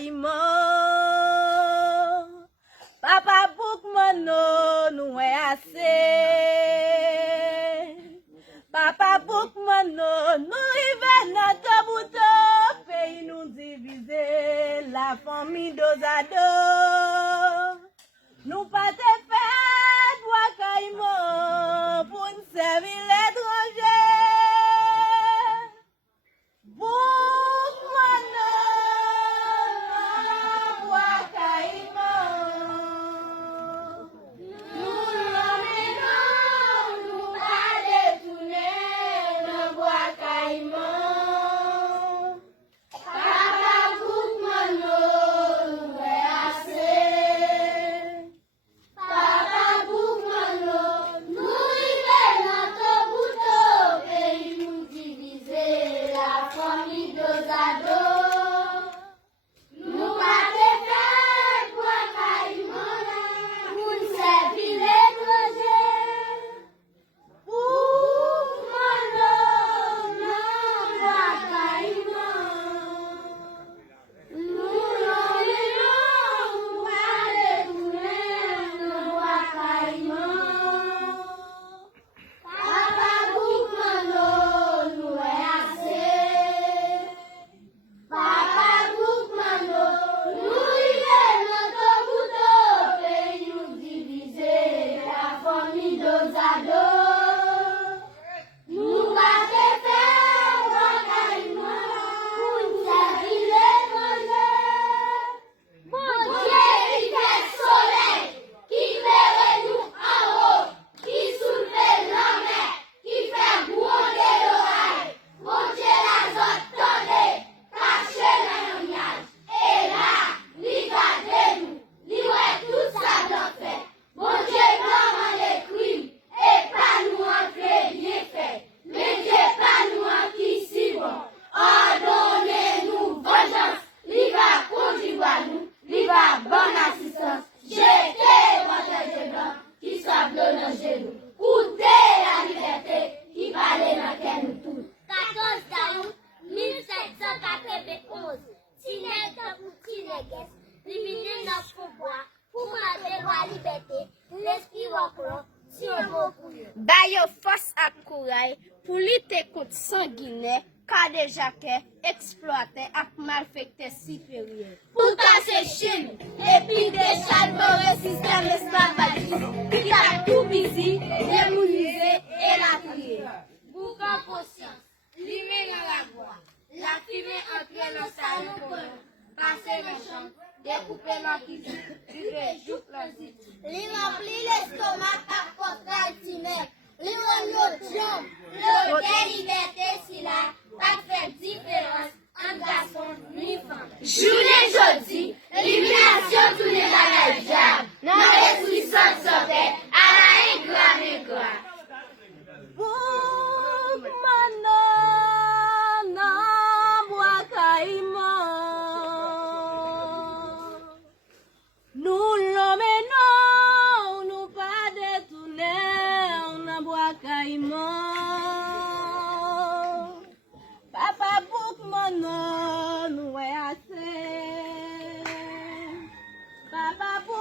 caïman. Papa Boukmano nous est assez. Papa Boukmano nous rive notre bouton. Pays nous diviser la famille d'Ozado. Nous pas te faire bois caïman pour nous servir l'étranger. Boukmano bois caïman. Nous l'emmenons, nous pas détourner le bois caïman. Papa Boukmano nous est assez. Papa Boukmano nous rive notre bouton. Pays nous diviser la famille d'Ozado. Nous pas te faire bois caïman pour nous servir l'étranger. Boukmano non bois caïman. Nous l'emmenons, nous pas détourner le bois caïman. Papa Boukmano nous est assez. Papa Boukmano nous rive notre bouton. Pays nous diviser la famille d'Ozado. Nous pas te faire bois caïman pour nous servir l'étranger. Bon Dieu, il fait soleil, qui verrait nous en haut, qui soulève la mer, qui fait gronder l'oreille. Bon Dieu, la zone tendée, cachez dans le nuage. Et là, lui garde nous, lui ouais tout ça d'en fait. Bon Dieu, vraiment les crimes, et pas nous en fait bien fait. Mais Dieu, pas nous en qui si bon. Ordonnez-nous vengeance, lui va conduire nous, lui va bonne assistance. Jetez votre Dieu blanc, qui soit bleu dans genou. Coutez la liberté, qui parle dans quel nous tous. 14 août 1791, Tinègue pour Tinègue, limiter notre pouvoir, pour marquer la liberté, l'esprit reclon, si on veut pour eux. Bayo force à courage pour lutter contre sanguinaire, cas de jacquet, exploité et malfecté supérieur. Pour casser Chine, et puis décharger le système esclavagiste, qui a tout busy, démonisé et la trier. Boucan conscience, limer dans la voie, la fumée entrer dans le salon commun, passer dans la chambre, découper dans la cuisine, buver, jouk la zit. Li rempli l'estomac à portrait timère, li rempli jambe, le liberté si là, pas fait différence entre garçon ni femme. Journée jeudi, l'élimination tournée dans la diable, dans l'esprit sans santé, à la ingrat. Boukmano non bois caïman. Nous l'emmenons, nous pas détourner, on a bois caïman. Papa Boukmano nous est assez. Papa Boukmano